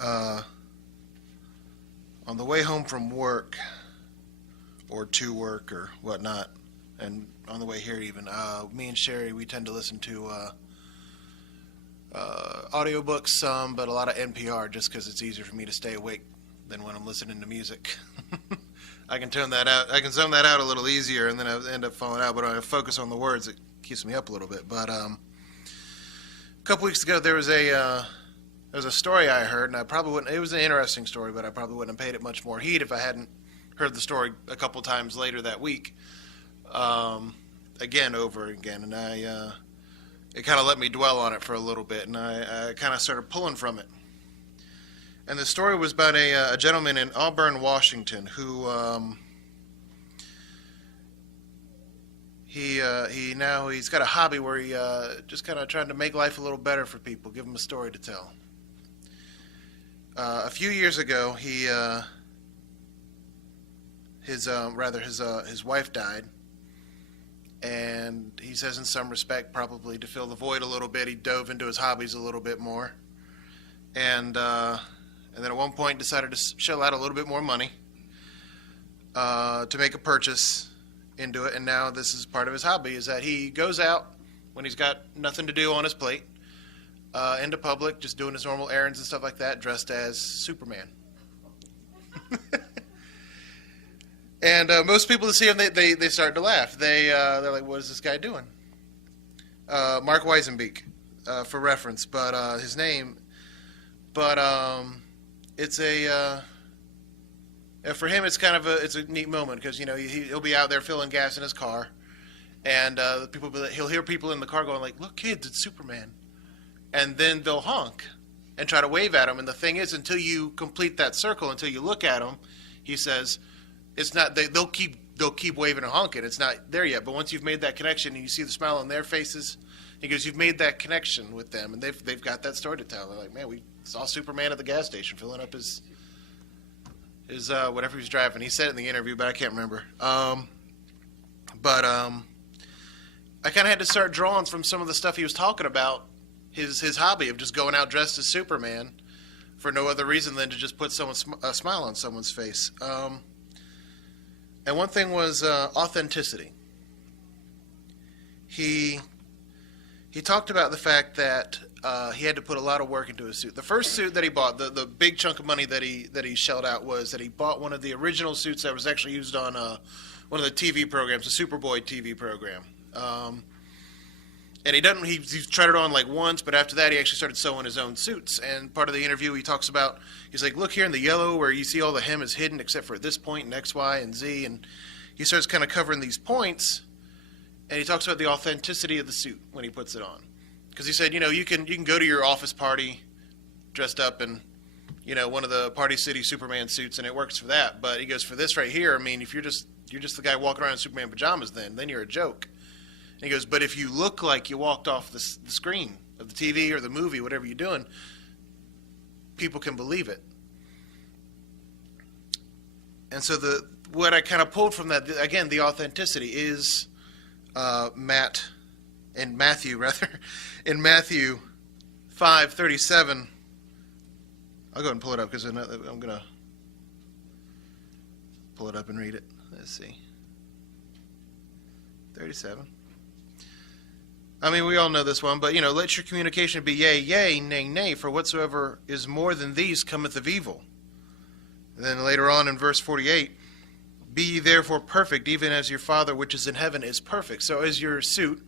Uh, on the way home from work, or to work, or whatnot, and on the way here even, me and Sherry, we tend to listen to audiobooks some, but a lot of NPR just because it's easier for me to stay awake than when I'm listening to music. I can tune that out. I can zone that out a little easier, and then I end up falling out. But when I focus on the words, it keeps me up a little bit. But a couple weeks ago, there was a story I heard, and I probably wouldn't. It was an interesting story, but I probably wouldn't have paid it much more heed if I hadn't heard the story a couple times later that week, again over again, and it kind of let me dwell on it for a little bit, and I kind of started pulling from it. And the story was about a gentleman in Auburn, Washington, who he's got a hobby where he just kind of trying to make life a little better for people, give them a story to tell. A few years ago, his wife died, and he says in some respect, probably to fill the void a little bit, he dove into his hobbies a little bit more, and then at one point decided to shell out a little bit more money to make a purchase into it. And now this is part of his hobby, is that he goes out when he's got nothing to do on his plate, into public, just doing his normal errands and stuff like that, dressed as Superman. And most people that see him, they start to laugh. They're like, what is this guy doing? Mark Wyzenbeek, for reference, but his name. But it's for him, it's kind of a neat moment, because he'll be out there filling gas in his car, and he'll hear people in the car going like, "Look, kids, it's Superman," and then they'll honk and try to wave at him. And the thing is, until you complete that circle, until you look at him, he says, it's not. They'll keep waving and honking. It's not there yet. But once you've made that connection and you see the smile on their faces, he goes, you've made that connection with them, and they've got that story to tell. They're like, man, we saw Superman at the gas station filling up his whatever he was driving. He said it in the interview, but I can't remember. I kind of had to start drawing from some of the stuff he was talking about, his hobby of just going out dressed as Superman for no other reason than to just put a smile on someone's face. And one thing was authenticity. He talked about the fact that he had to put a lot of work into his suit. The first suit that he bought, the big chunk of money that he shelled out, was that he bought one of the original suits that was actually used on one of the TV programs, the Superboy TV program. And he's tried it on like once, but after that he actually started sewing his own suits. And part of the interview he talks about, he's like, look here in the yellow where you see all the hem is hidden except for at this point in X, Y, and Z. And he starts kind of covering these points, and he talks about the authenticity of the suit when he puts it on. Because he said, you can go to your office party dressed up in, one of the Party City Superman suits, and it works for that. But he goes, for this right here, I mean, if you're just the guy walking around in Superman pajamas, then you're a joke. And he goes, but if you look like you walked off the screen of the TV or the movie, whatever you're doing, people can believe it. And so what I kind of pulled from that, again, the authenticity is in Matthew 5:37. I'll go ahead and pull it up because I'm going to pull it up and read it. Let's see. 37. I mean, we all know this one, but, let your communication be yea, yea, nay, nay, for whatsoever is more than these cometh of evil. And then later on in verse 48, be ye therefore perfect, even as your Father which is in heaven is perfect. So is your suit,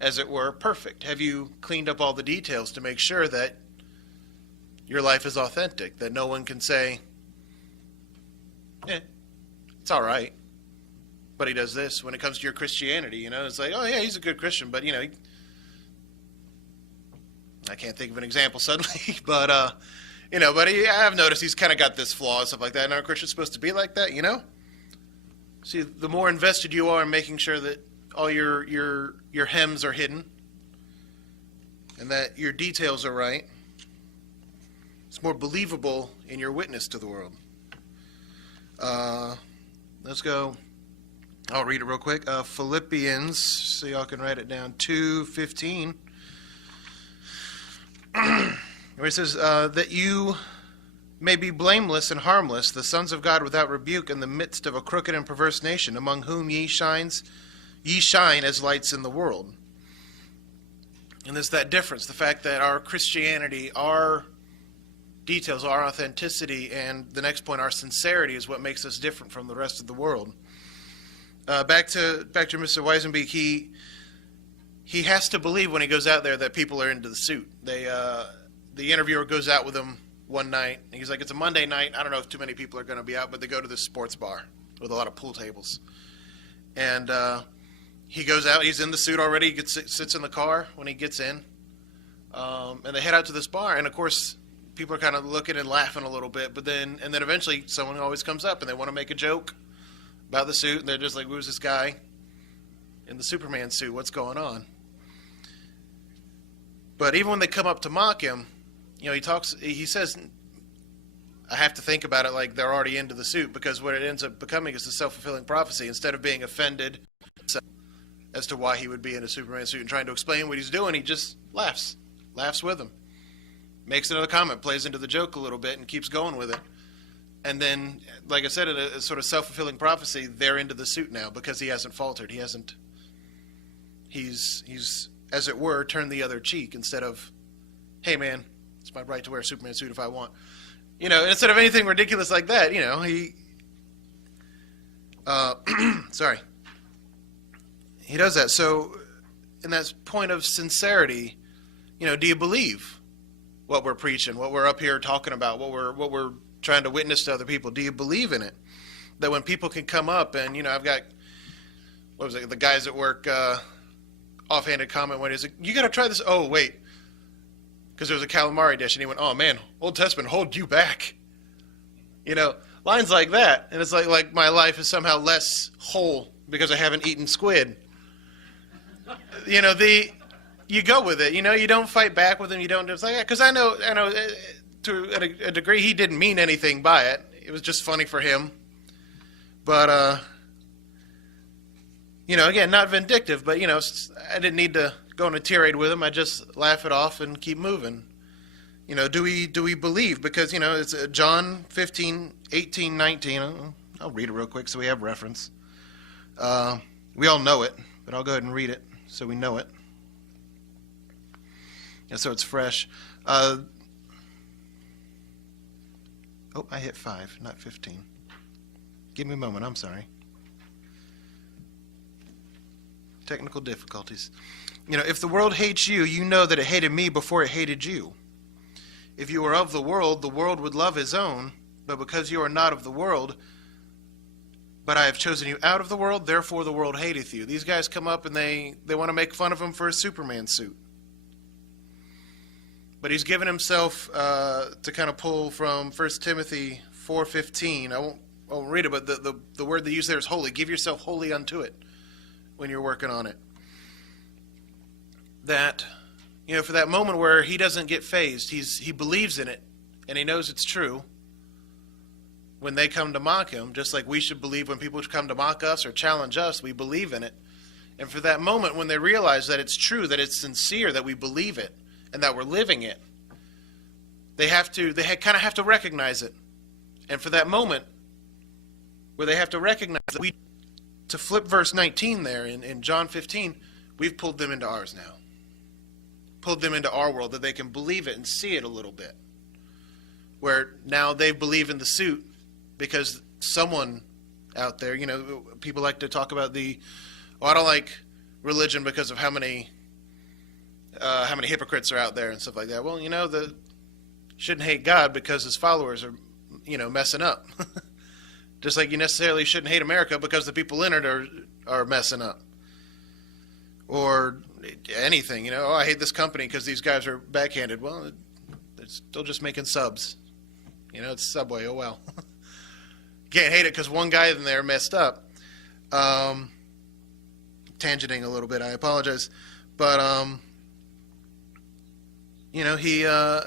as it were, perfect? Have you cleaned up all the details to make sure that your life is authentic, that no one can say, it's all right, but he does this? When it comes to your Christianity, it's like, oh yeah, he's a good Christian, but I can't think of an example suddenly, but I've noticed he's kind of got this flaw and stuff like that, and our Christian's supposed to be like that, See, the more invested you are in making sure that all your hems are hidden and that your details are right, it's more believable in your witness to the world. Let's go. I'll read it real quick. Philippians, so y'all can write it down, 2:15, where it says that you may be blameless and harmless, the sons of God without rebuke in the midst of a crooked and perverse nation, among whom ye shine as lights in the world. And there's that difference, the fact that our Christianity, our details, our authenticity, and the next point, our sincerity, is what makes us different from the rest of the world. Back to Mr. Wyzenbeek, he has to believe when he goes out there that people are into the suit. The interviewer goes out with him one night, and he's like, it's a Monday night, I don't know if too many people are going to be out, but they go to this sports bar with a lot of pool tables. And he goes out, he's in the suit already, he sits in the car when he gets in, and they head out to this bar, and of course, people are kind of looking and laughing a little bit, but then eventually someone always comes up and they want to make a joke about the suit, and they're just like, who's this guy in the Superman suit? What's going on? But even when they come up to mock him, he says, I have to think about it like they're already into the suit, because what it ends up becoming is a self-fulfilling prophecy. Instead of being offended as to why he would be in a Superman suit and trying to explain what he's doing, he just laughs with him. Makes another comment, plays into the joke a little bit, and keeps going with it. And then, like I said, in a sort of self-fulfilling prophecy, they're into the suit now because he hasn't faltered. He's as it were, turned the other cheek instead of, hey man, it's my right to wear a Superman suit if I want. Instead of anything ridiculous like that, sorry. He does that. So, in that point of sincerity, do you believe what we're preaching, what we're up here talking about, what we're trying to witness to other people? Do you believe in it? That when people can come up and, I've got, the guys at work, offhanded comment when he's like, you got to try this. Oh, wait. Because there was a calamari dish and he went, oh man, Old Testament, hold you back. Lines like that. And it's like my life is somehow less whole because I haven't eaten squid. You go with it, you don't fight back with him, you don't, it's like, because I know to a degree he didn't mean anything by it. It was just funny for him. But, again, not vindictive, but, I didn't need to go on a tirade with him. I just laugh it off and keep moving. Do we believe? Because, it's John 15, 18, 19. I'll read it real quick so we have reference. We all know it, but I'll go ahead and read it so we know it. And so it's fresh. I hit 5, not 15. Give me a moment, I'm sorry. Technical difficulties. If the world hates you, you know that it hated me before it hated you. If you were of the world would love his own, but because you are not of the world, but I have chosen you out of the world, therefore the world hateth you. These guys come up and they want to make fun of him for his Superman suit. But he's given himself to kind of pull from 1 Timothy 4:15. I won't read it, but the word they use there is holy. Give yourself wholly unto it when you're working on it. That, for that moment where he doesn't get fazed, he believes in it, and he knows it's true. When they come to mock him, just like we should believe when people come to mock us or challenge us, we believe in it. And for that moment when they realize that it's true, that it's sincere, that we believe it, and that we're living it, they kind of have to recognize it. And for that moment where they have to recognize that to flip verse 19 there in John 15, we've pulled them into ours now. Pulled them into our world, that they can believe it and see it a little bit. Where now they believe in the suit because someone out there, people like to talk about I don't like religion because of how many hypocrites are out there and stuff like that. Well, shouldn't hate God because his followers are, messing up. Just like you necessarily shouldn't hate America because the people in it are messing up. Or anything, I hate this company because these guys are backhanded. Well, they're still just making subs. It's Subway, oh well. Can't hate it because one guy in there messed up. Tangenting a little bit, I apologize. But, he, and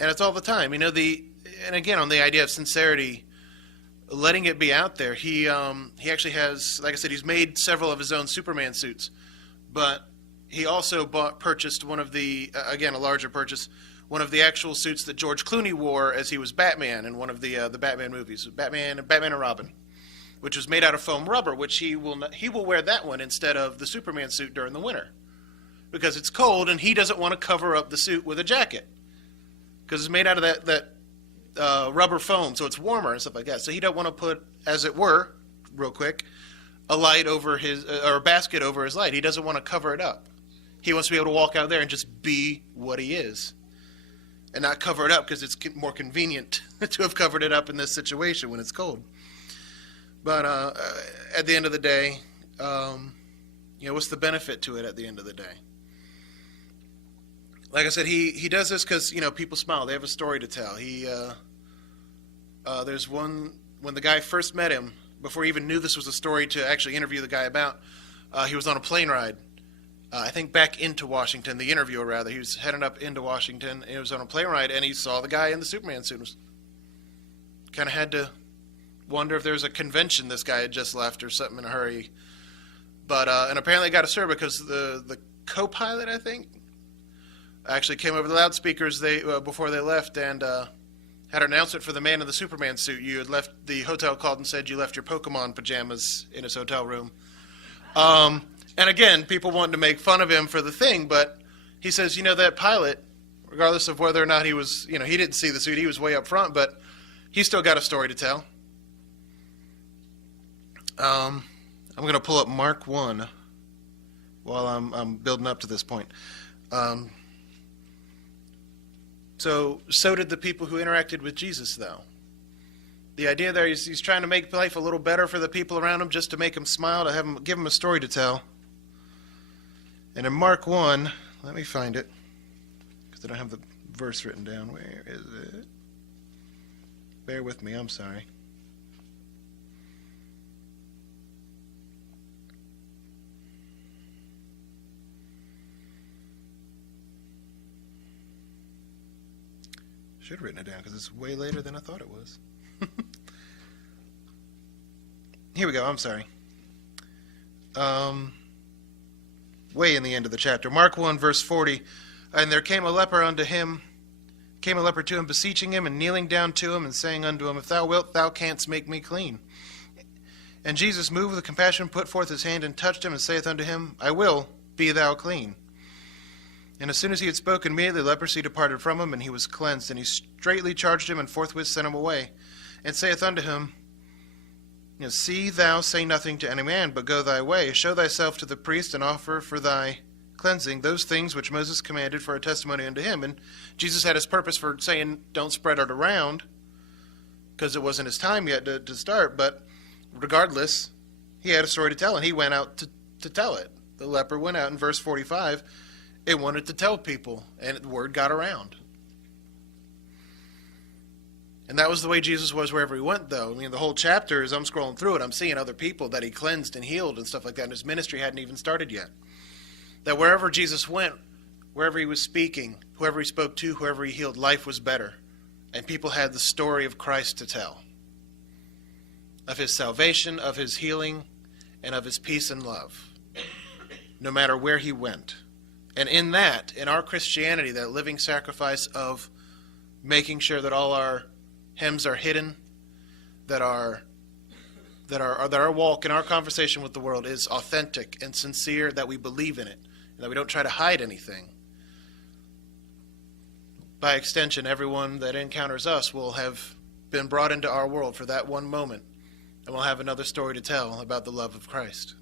it's all the time, and again, on the idea of sincerity, letting it be out there, he actually has, like I said, he's made several of his own Superman suits, but he also purchased one of a larger purchase, one of the actual suits that George Clooney wore as he was Batman in one of the Batman movies, Batman and Robin, which was made out of foam rubber, which he will wear that one instead of the Superman suit during the winter because it's cold and he doesn't want to cover up the suit with a jacket because it's made out of that rubber foam, so it's warmer and stuff like that. So he don't want to put, as it were, real quick, a light over his or a basket over his light. He doesn't want to cover it up. He wants to be able to walk out there and just be what he is, and not cover it up because it's more convenient to have covered it up in this situation when it's cold. But at the end of the day, what's the benefit to it at the end of the day? Like I said, he does this because people smile. They have a story to tell. There's one when the guy first met him, before he even knew this was a story to actually interview the guy about. He was on a plane ride. I think back into Washington, the interviewer rather. He was heading up into Washington. He was on a plane ride, and he saw the guy in the Superman suit. Kind of had to wonder if there was a convention this guy had just left or something in a hurry. But and apparently got a stir because the co-pilot, I think, actually came over the loudspeakers before they left and had an announcement for the man in the Superman suit. You had left, the hotel called and said you left your Pokemon pajamas in his hotel room. And again, people wanted to make fun of him for the thing, but he says, that pilot, regardless of whether or not he was, he didn't see the suit, he was way up front, but he's still got a story to tell. I'm going to pull up Mark 1 while I'm building up to this point. So did the people who interacted with Jesus, though. The idea there is he's trying to make life a little better for the people around him, just to make them smile, to give them a story to tell. And in Mark 1, let me find it, because I don't have the verse written down. Where is it? Bear with me, I'm sorry. Should have written it down because it's way later than I thought it was. Here we go, I'm sorry. Way in the end of the chapter. Mark 1, verse 40. And there came a leper to him, beseeching him, and kneeling down to him, and saying unto him, If thou wilt, thou canst make me clean. And Jesus, moved with compassion, put forth his hand, and touched him, and saith unto him, I will, be thou clean. And as soon as he had spoken, immediately leprosy departed from him, and he was cleansed. And he straightly charged him, and forthwith sent him away, and saith unto him, See thou say nothing to any man, but go thy way. Show thyself to the priest, and offer for thy cleansing those things which Moses commanded for a testimony unto him. And Jesus had his purpose for saying, don't spread it around, because it wasn't his time yet to start. But regardless, he had a story to tell, and he went out to tell it. The leper went out in verse 45. It wanted to tell people, and the word got around. And that was the way Jesus was wherever he went, though. I mean, the whole chapter, as I'm scrolling through it, I'm seeing other people that he cleansed and healed and stuff like that, and his ministry hadn't even started yet. That wherever Jesus went, wherever he was speaking, whoever he spoke to, whoever he healed, life was better. And people had the story of Christ to tell. Of his salvation, of his healing, and of his peace and love. No matter where he went. And in that, in our Christianity, that living sacrifice of making sure that all our hymns are hidden, that our walk and our conversation with the world is authentic and sincere, that we believe in it, and that we don't try to hide anything. By extension, everyone that encounters us will have been brought into our world for that one moment, and will have another story to tell about the love of Christ.